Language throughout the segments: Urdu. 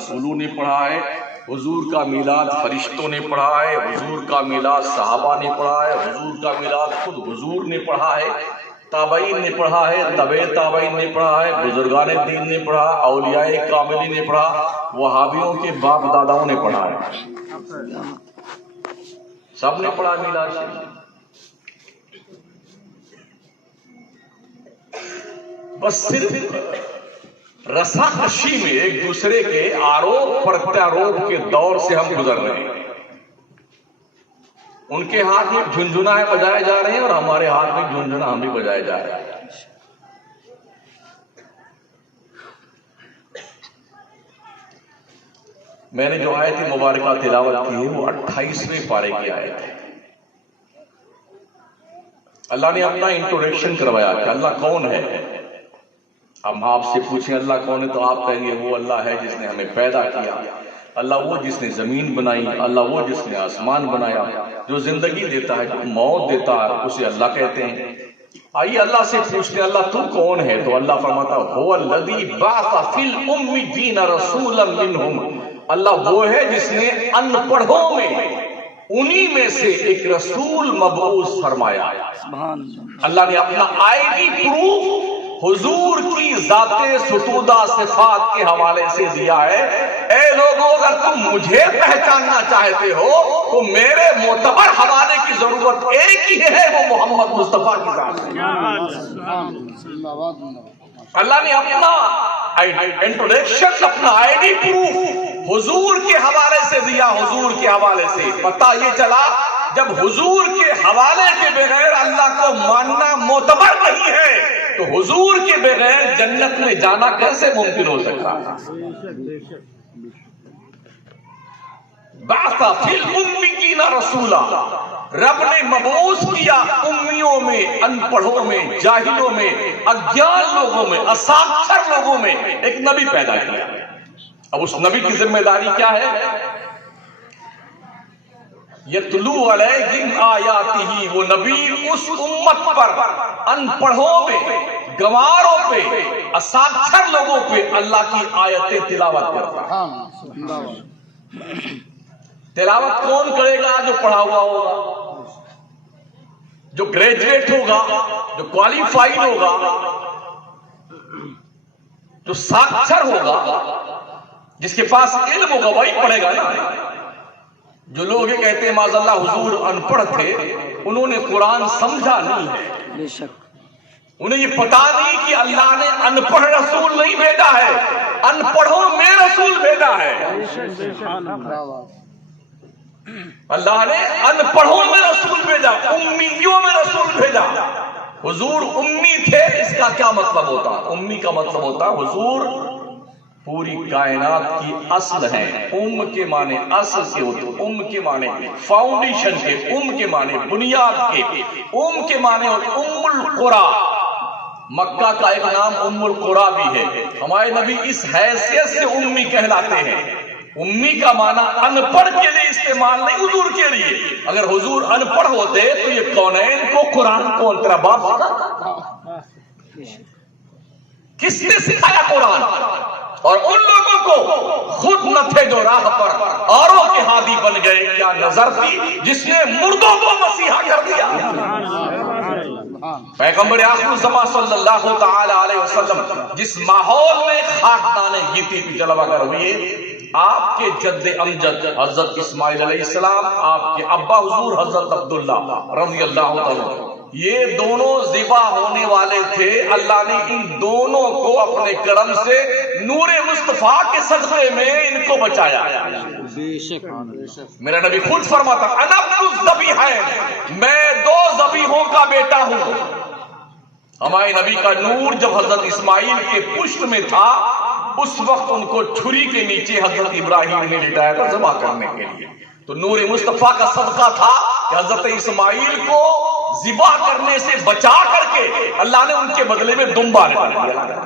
رسولوں نے پڑھا ہے، حضور کا میلاد فرشتوں نے پڑھا ہے، حضور کا میلاد صحابہ نے پڑھا ہے، حضور کا میلاد خود حضور نے پڑھا ہے، تابعین نے پڑھا ہے، تبع تابعین نے پڑھا ہے، بزرگان دین نے پڑھا، اولیاء کاملین نے پڑھا، وہابیوں کے باپ داداؤں نے پڑھا ہے، سب نے پڑھا میلاد شریف۔ بس صرف رساکشی میں ایک دوسرے کے آروپ پرتاروپ کے دور سے ہم گزر رہے ہیں۔ ان کے ہاتھ میں جھنجھنا بجائے جا رہے ہیں اور ہمارے ہاتھ میں جھنجھنا ہم بھی بجائے جا رہے ہیں۔ میں نے جو آیت مبارکہ تلاوت کی ہے وہ 28ویں پارے کی آیت ہے۔ اللہ نے اپنا انٹروڈکشن کروایا کہ اللہ کون ہے۔ ہم آپ سے پوچھیں اللہ کون ہے تو آپ کہیں گے وہ اللہ ہے جس نے ہمیں پیدا کیا، اللہ وہ جس نے زمین بنائی، اللہ وہ جس نے آسمان بنایا، جو زندگی دیتا ہے، جو موت دیتا ہے، اسے اللہ کہتے ہیں۔ آئیے اللہ سے پوچھتے ہیں اللہ تو کون ہے، تو اللہ فرماتا هو الذی بعث فی الامیین رسولا منہم، اللہ وہ ہے جس نے ان پڑھوں میں انہی میں سے ایک رسول مبعوث فرمایا۔ اللہ نے اپنا آئیڈی پروف حضور کی ذات ستودہ صفات کے حوالے سے دیا ہے۔ اے لوگوں اگر تم مجھے پہچاننا چاہتے ہو تو میرے معتبر حوالے کی ضرورت ایک ہی ہے، وہ محمد مصطفیٰ کی ذات ہے۔ اللہ نے اپنا انٹروڈکشن، اپنا آئیڈی پروف حضور کے حوالے سے دیا۔ حضور کے حوالے سے پتہ یہ چلا جب حضور کے حوالے کے بغیر اللہ کو ماننا معتبر نہیں ہے تو حضور کے بغیر جنت میں جانا کیسے ممکن ہو سکتا ہے؟ بعث فی الامیین رسولا، رب نے مبعوث کیا امیوں میں، ان پڑھوں میں، جاہلوں میں، اگیان لوگوں میں، اساکثر لوگوں میں ایک نبی پیدا کیا۔ اب اس نبی کی ذمہ داری کیا ہے؟ یتلو علیہم آیاتہ، وہ نبی اس امت پر، ان پڑھوں میں، گواروں پہ، اساکثر لوگوں پہ اللہ کی آیتیں تلاوت کرتا ہے۔ تلاوت کون کرے گا؟ جو پڑھا ہوا ہوگا، جو گریجویٹ ہوگا، جو کوالیفائیڈ ہوگا، جو ساکشر ہوگا، جس کے پاس علم ہوگا وہی پڑھے گا نا۔ جو لوگ یہ کہتے ہیں معاذ اللہ حضور ان پڑھ تھے، انہوں نے قرآن سمجھا نہیں ہے، بے شک انہیں یہ پتا نہیں کہ اللہ نے ان پڑھ رسول نہیں بھیجا ہے، ان پڑھوں میں رسول بھیجا ہے۔ اللہ نے ان پڑھوں میں رسول بھیجا، امیوں میں رسول بھیجا۔ حضور امی تھے، اس کا کیا مطلب ہوتا؟ امی کا مطلب ہوتا حضور پوری کائنات کی اصل ہے۔ ام کے معنی اصل سے ہوتے، ام کے معنی فاؤنڈیشن کے، ام کے معنی بنیاد کے، ام کے معنی ام القرى۔ مکہ کا ایک نام ام القرى بھی ہے۔ ہمارے نبی اس حیثیت سے امی کہلاتے ہیں۔ امی کا معنی ان پڑھ کے لیے استعمال نہیں، حضور کے لیے۔ اگر حضور ان پڑھ ہوتے تو یہ کونین کو قرآن کو تیرا باپ کس نے سکھایا قرآن؟ اور ان لوگوں کو خود نہ تھے جو راہ پر اوروں کے ہادی بن گئے، کیا نظر تھی جس نے مردوں کو مسیحا کر دیا۔ پیغمبر آخر الزمان صلی اللہ تعالی علیہ وسلم جس ماحول میں خاکدان گیتی کی جلوہ گر ہوئی، آپ کے جد امجد حضرت اسماعیل علیہ السلام، آپ کے ابا حضور حضرت عبداللہ رضی اللہ عنہ، یہ دونوں ذبح ہونے والے تھے۔ اللہ نے ان دونوں کو اپنے کرم سے نور مصطفیٰ کے صدقے میں ان کو بچایا۔ میرا نبی خود فرماتا انا ابن الذبیحین، میں دو ذبیحوں کا بیٹا ہوں۔ ہمارے نبی کا نور جب حضرت اسماعیل کے پشت میں تھا، اس وقت ان کو چھری کے نیچے حضرت ابراہیم نے لٹایا تھا ذبح کرنے کے لیے۔ تو نور مصطفیٰ کا صدقہ تھا کہ حضرت اسماعیل کو ذبح کرنے سے بچا کر کے اللہ نے ان کے بدلے میں دمبا نکال دیا۔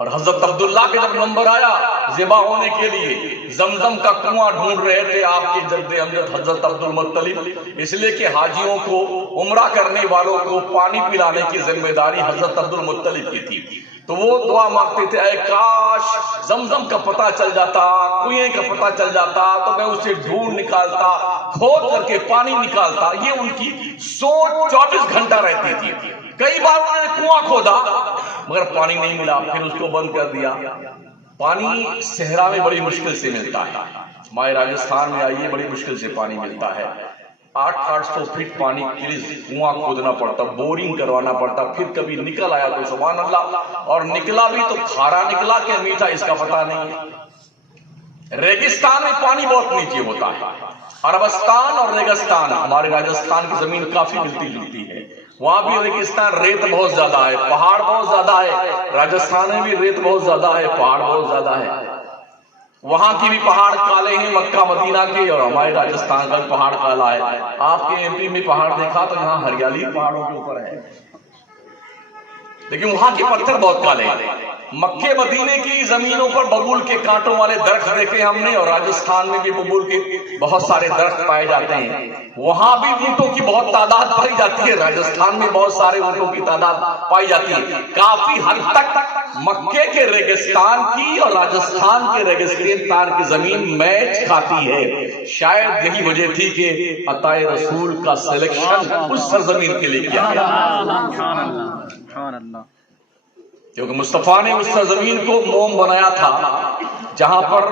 اور حضرت عبداللہ کے جب نمبر آیا ذبح ہونے کے لیے، زمزم کا کنواں ڈھونڈ رہے تھے آپ کے جد امجد حضرت عبد المطلب، اس لیے کہ حاجیوں کو، عمرہ کرنے والوں کو پانی پلانے کی ذمہ داری حضرت عبد المطلب کی تھی۔ تو وہ دعا مانگتے تھے، اے کاش زمزم کا پتہ چل جاتا، کنویں کا پتہ چل جاتا تو میں اسے ڈھونڈ نکالتا، کھود کر کے پانی نکالتا۔ یہ ان کی سوچ 24 گھنٹہ رہتی تھی۔ کئی بار انہوں نے کنواں کھودا مگر پانی نہیں ملا، پھر اس کو بند کر دیا۔ پانی صحرا میں بڑی مشکل سے ملتا ہے، ہمارے راجستھان میں آئیے بڑی مشکل سے پانی ملتا ہے۔ 800 فٹ پانی کے لیے کنواں کھودنا پڑتا، بورنگ کروانا پڑتا، پھر کبھی نکل آیا تو سبحان اللہ، اور نکلا بھی تو کھارا نکلا کہ میٹھا اس کا پتہ نہیں ہے۔ ریگستان میں پانی بہت نیچے ہوتا ہے، عربستان اور ریگستان، ہمارے راجستھان کی زمین کافی ملتی جلتی ہے، وہاں بھی ریگستان، ریت بہت زیادہ ہے، پہاڑ بہت زیادہ ہے۔ راجستھان میں بھی ریت بہت زیادہ ہے، پہاڑ بہت زیادہ ہے۔ وہاں کی بھی پہاڑ کالے ہیں مکہ مدینہ کے، اور ہمارے راجستھان کا بھی پہاڑ کالا ہے۔ آپ کے ایم پی میں پہاڑ دیکھا تو یہاں ہریالی پہاڑوں کے اوپر ہے، لیکن وہاں کے پتھر بہت کالے ہیں۔ مکے مدینے کی زمینوں پر ببول کے کانٹوں والے درخت دیکھے ہم نے، اور راجستھان میں بھی ببول کے بہت سارے درخت پائے جاتے ہیں۔ وہاں بھی اونٹوں کی بہت تعداد پائی جاتی ہے، راجستھان میں بہت سارے اونٹوں کی تعداد پائی جاتی ہے۔ کافی حد تک مکے کے ریگستان کی اور راجستھان کے ریگستان کی زمین میچ کھاتی ہے۔ شاید یہی وجہ تھی کہ عطا رسول کا سلیکشن اس سرزمین کے لیے کیا گیا، کیونکہ مصطفیٰ نے اس سرزمین کو موم بنایا تھا جہاں پر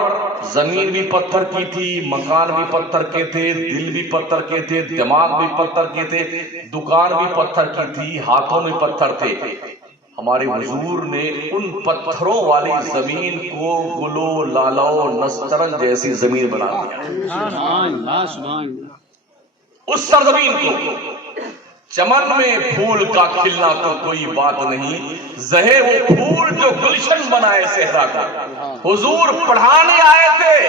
زمین بھی پتھر کی تھی، مکان بھی پتھر کے تھے، دل بھی پتھر کے تھے، دماغ بھی پتھر کے تھے، دکان بھی پتھر کی تھی، ہاتھوں میں پتھر تھے۔ ہمارے حضور نے ان پتھروں والی زمین کو گلو لالو نسترن جیسی زمین بنا دیا۔ اس سرزمین کو چمن میں پھول کا کھلنا تو کوئی بات نہیں، زہے وہ پھول جو گلشن بنائے صحرا کا۔ حضور پڑھانے آئے تھے،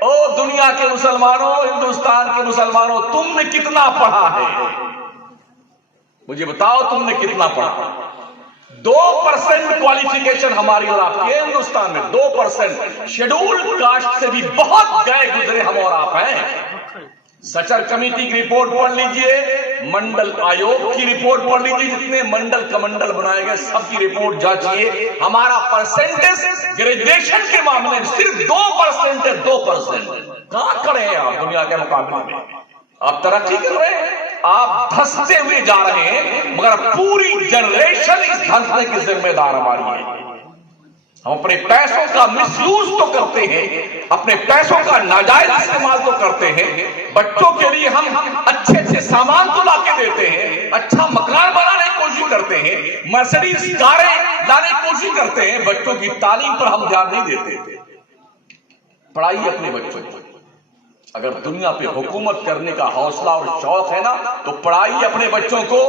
او دنیا کے مسلمانوں، ہندوستان کے مسلمانوں، تم نے کتنا پڑھا ہے؟ مجھے بتاؤ تم نے کتنا پڑھا؟ 2% کوالیفیکیشن ہماری اور آپ کی ہندوستان میں، 2%۔ شیڈول کاسٹ سے بھی بہت گئے گزرے ہم اور آپ ہیں۔ سچر کمیٹی کی رپورٹ پڑھ لیجئے، منڈل آیوگ کی رپورٹ پڑھ لیجئے، جتنے منڈل کمنڈل بنائے گئے سب کی رپورٹ جانچیے، ہمارا پرسنٹیج گریجویشن کے معاملے میں صرف 2% ہے، 2%۔ کہاں کھڑے ہیں آپ دنیا کے مقابلے میں؟ آپ ترقی کر رہے ہیں، آپ دھستے ہوئے جا رہے ہیں، مگر پوری جنریشن اس دھسنے کی ذمہ دار ہماری ہے۔ ہم اپنے پیسوں کا مس یوز تو کرتے ہیں، اپنے پیسوں کا ناجائز استعمال تو کرتے ہیں، بچوں کے لیے ہم اچھے اچھے سامان تو لا کے دیتے ہیں، اچھا مکان بنانے کی کوشش کرتے ہیں، مرسڈیز کاریں لانے کی کوشش کرتے ہیں، بچوں کی تعلیم پر ہم دھیان نہیں دیتے۔ پڑھائیے اپنے بچوں کو، اگر دنیا پہ حکومت کرنے کا حوصلہ اور شوق ہے نا تو پڑھائیے اپنے بچوں کو۔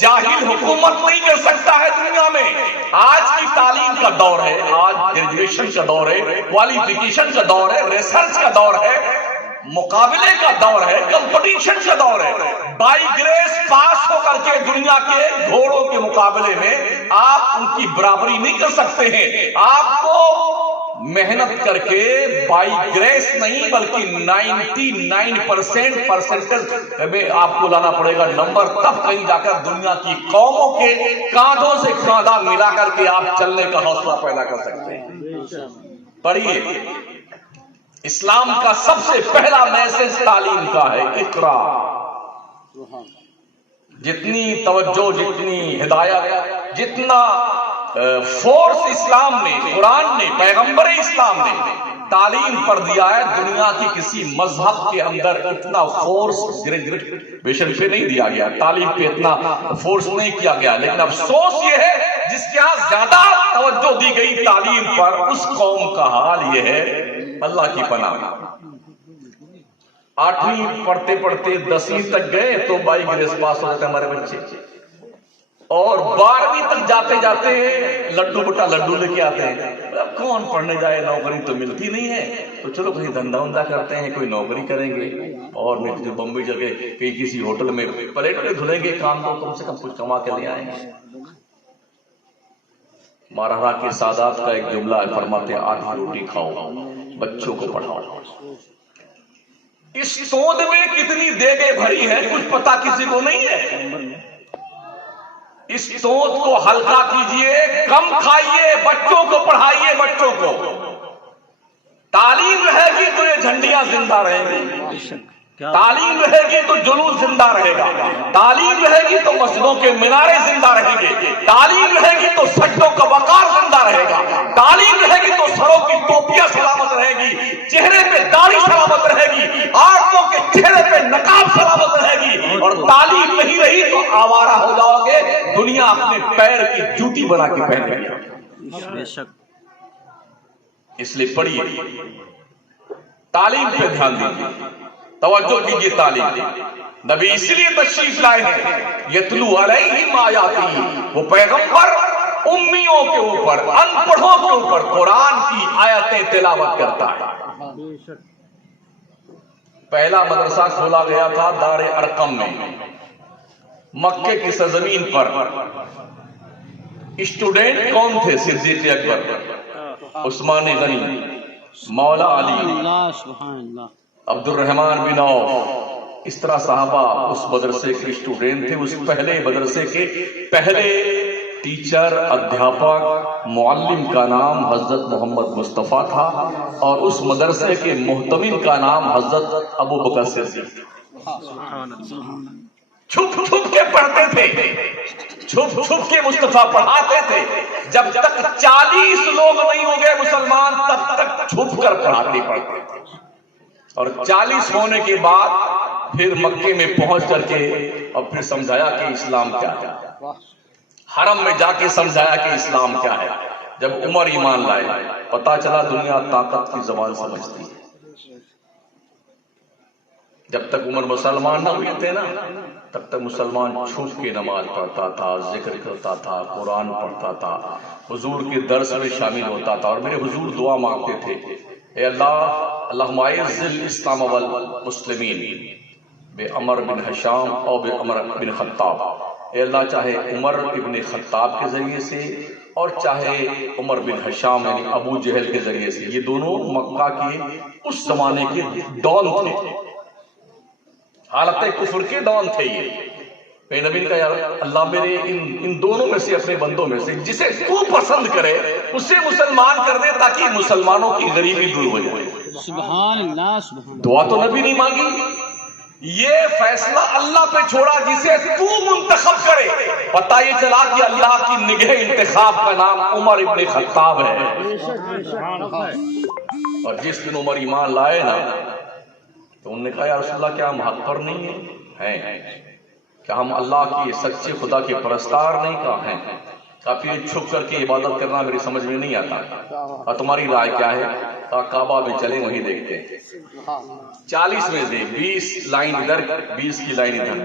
جاہل حکومت نہیں کر سکتا ہے دنیا میں۔ آج کی تعلیم کا دور ہے، آج گریجویشن کا دور ہے، کوالیفیکیشن کا دور ہے، ریسرچ کا دور ہے، مقابلے کا دور ہے، کمپٹیشن کا دور ہے۔ بائی گریس پاس ہو کر کے دنیا کے گھوڑوں کے مقابلے میں آپ ان کی برابری نہیں کر سکتے ہیں۔ آپ کو محنت کر کے بائی گریس نہیں بلکہ 99% پرسنٹیج میں آپ کو لانا پڑے گا نمبر، تب کہیں جا کر دنیا کی قوموں کے کاندھوں سے کاندھا ملا کر کے آپ چلنے کا حوصلہ پیدا کر سکتے ہیں۔ پڑھیے، اسلام کا سب سے پہلا میسج تعلیم کا ہے، اقرا۔ جتنی توجہ، جتنی ہدایت، جتنا فورس اسلام نے، قرآن نے، پیغمبر اسلام نے تعلیم پر دیا ہے، دنیا کی کسی مذہب کے اندر اتنا فورس گریجویشن پہ نہیں دیا گیا، تعلیم پہ اتنا فورس نہیں کیا گیا۔ لیکن افسوس یہ ہے جس کے ہاں زیادہ توجہ دی گئی تعلیم پر، اس قوم کا حال یہ ہے، اللہ کی پناہ۔ 8ویں پڑھتے پڑھتے 10ویں تک گئے تو بائی گریس پاس ہوتے ہمارے بچے، اور 12ویں تک جاتے جاتے لڈو بٹا لڈو لے کے آتے ہیں۔ اب کون پڑھنے جائے، نوکری تو ملتی نہیں ہے، تو چلو کہیں دھندا وندہ کرتے ہیں، کوئی نوکری کریں گے، اور نہیں بمبئی جگہ کہیں کسی ہوٹل میں پلیٹ میں دھلیں گے، کام تو کم سے کم کچھ کما کے لے آئیں گے۔ مارہا کے سادات کا ایک جملہ ہے، فرماتے ہیں آدھی روٹی کھاؤ، بچوں کو پڑھاؤ۔ اس سوند میں کتنی دیگیں بھری ہیں کچھ پتا کسی کو نہیں ہے۔ اس سوچ کو ہلکا کیجئے، کم کھائیے، بچوں کو پڑھائیے۔ بچوں کو تعلیم رہے گی تو یہ جھنڈیاں زندہ رہیں گی، تعلیم رہے گی تو جلوس زندہ رہے گا، تعلیم رہے گی تو مسجدوں کے مینارے زندہ رہیں گے، تعلیم رہے گی تو سجدوں کا وقار زندہ رہے گا، تعلیم رہے گی تو سروں کی ٹوپیاں سلامت رہے گی، چہرے پہ داڑھی سلامت رہے گی، عورتوں کے چہرے پہ نقاب سلامت رہے گی۔ اور تعلیم نہیں رہی تو آوارہ ہو جاؤ گے، دنیا اپنے پیر کی جوتی بنا کے پہنے گی۔ بے شک۔ اس لیے پڑھیے، تعلیم پہ دھیان دیجیے، توجہ کیجیے تعلیم۔ نبی اس لیے تشریف لائے ہیں، یتلو علیہم آیاتہ، وہ پیغمبر امیوں کے اوپر، ان پڑھوں کے اوپر قرآن کی آیتیں تلاوت کرتا ہے۔ پہلا مدرسہ کھولا گیا تھا دار ارقم میں، مکے کی سرزمین پر۔ اسٹوڈنٹ کون تھے؟ صدیق اکبر، عثمان غنی، مولا علی، عبد الرحمن بن عوف، اس طرح صحابہ اس مدرسے کے اسٹوڈنٹ تھے۔ اس پہلے مدرسے کے پہلے ٹیچر، ادھیاپک، معلم کا نام حضرت محمد مصطفیٰ تھا، اور اس مدرسے کے محتمم کا نام حضرت ابو بکر صدیق تھا۔ چھپ چھپ کے پڑھتے تھے، چھپ چھپ کے مصطفیٰ پڑھاتے تھے۔ جب تک 40 لوگ نہیں ہو گئے مسلمان تب تک چھپ کر پڑھاتے پڑھتے تھے، اور 40 ہونے کے بعد پھر مکے میں پہنچ کر کے اور پھر سمجھایا کہ اسلام کیا ہے، حرم میں جا کے سمجھایا کہ اسلام کیا ہے۔ جب عمر ایمان لائے، پتا چلا دنیا طاقت کی زبان سمجھتی ہے۔ جب تک عمر مسلمان نہ ہوئے تھے نا، تب تک مسلمان چھپ کے نماز پڑھتا تھا، ذکر کرتا تھا، قرآن پڑھتا تھا، حضور کے درس میں شامل ہوتا تھا۔ اور میرے حضور دعا مانگتے تھے، اے اللہ، اللہم اعز الاسلام والمسلمین بے عمر بن ہشام اور بے عمر بن خطاب۔ اے اللہ، چاہے عمر ابن خطاب کے ذریعے سے اور چاہے عمر بن ہشام یعنی ابو جہل کے ذریعے سے، یہ دونوں مکہ کے اس زمانے کے ڈان تھے، حالت کفر کے ڈان تھے یہ۔ اے نبی کا، یا اللہ میرے ان دونوں میں سے، اپنے بندوں میں سے جسے تو پسند کرے اسے مسلمان کر دے، تاکہ مسلمانوں کی غریبی دور ہو جائے۔ سبحان اللہ، سبحان۔ دعا تو نبی نہیں مانگی، یہ فیصلہ اللہ پہ چھوڑا جسے تو منتخب کرے۔ پتہ یہ چلا کہ اللہ کی نگہ انتخاب کا نام عمر ابن خطاب ہے۔ اور جس دن عمر ایمان لائے نا، تو انہوں نے کہا، یا رسول اللہ، کیا ہم حق پر نہیں ہیں؟ کیا ہم اللہ کی سچے خدا کے پرستار نہیں؟ کہا ہیں۔ کافی چھپ کر کے عبادت کرنا میری سمجھ میں نہیں آتا، اور تمہاری رائے کیا ہے؟ کہا کعبہ میں چلیں، وہیں دیکھتے ہیں۔ 40 میں سے 20 لائن ادھر، 20 کی لائن ادھر،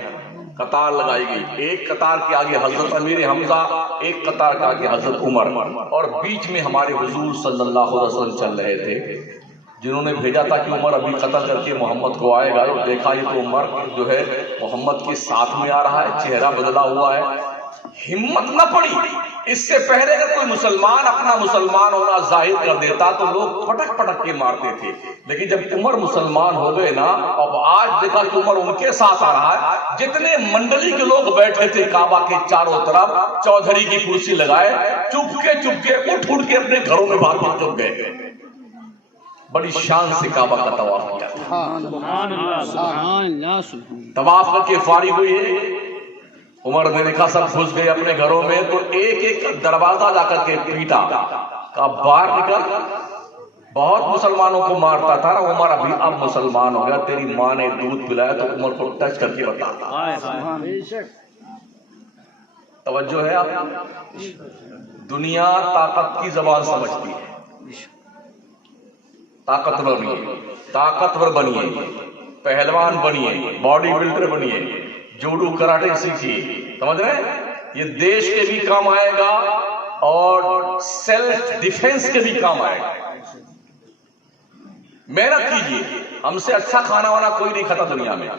قطار لگائی گئی۔ ایک قطار کے آگے حضرت امیر حمزہ، ایک قطار کے آگے حضرت عمر، اور بیچ میں ہمارے حضور صلی اللہ علیہ وسلم چل رہے تھے، جنہوں نے بھیجا تھا کہ عمر ابھی قتل کر کے محمد کو آئے گا۔ اور دیکھا یہ تو عمر جو ہے محمد کے ساتھ میں آ رہا ہے، چہرہ بدلا ہوا ہے۔ ہمت نہ پڑی، اس سے پہلے اگر کوئی مسلمان اپنا مسلمان ہونا ظاہر کر دیتا تو لوگ پٹک پٹک کے مارتے تھے، لیکن جب عمر مسلمان ہو گئے نا، اب آج دیکھا کہ عمر ان کے ساتھ آ رہا ہے۔ جتنے منڈلی کے لوگ بیٹھے تھے کعبہ کے چاروں طرف، چودھری کی کرسی لگائے، چپ کے اٹھ کے اپنے گھروں میں بھاگ کے چپ گئے، بڑی شان سے کعبہ کا طواف کیا۔ سبحان اللہ، طواف کر کے فارغ ہوئے، عمر نے دیکھا سب گھس گئے اپنے گھروں میں، تو ایک ایک دروازہ جا کر کے پیٹا، کہا باہر نکل۔ بہت مسلمانوں کو مارتا تھا نا عمر، ابھی اب مسلمان ہو گیا، تیری ماں نے دودھ پلایا تو عمر کو ٹچ کر کے بتاتا۔ توجہ ہے آپ؟ دنیا طاقت کی زبان سمجھتی ہے۔ طاقتور بنیے، پہلوان بنیے، باڈی بلڈر بنیے، جوڈو کراٹے سیکھیے، سمجھ رہے ہیں؟ یہ دیش کے بھی کام آئے گا اور سیلف ڈیفنس کے بھی کام آئے گا۔ محنت کیجیے، ہم سے اچھا کھانا وانا کوئی نہیں کھاتا دنیا میں،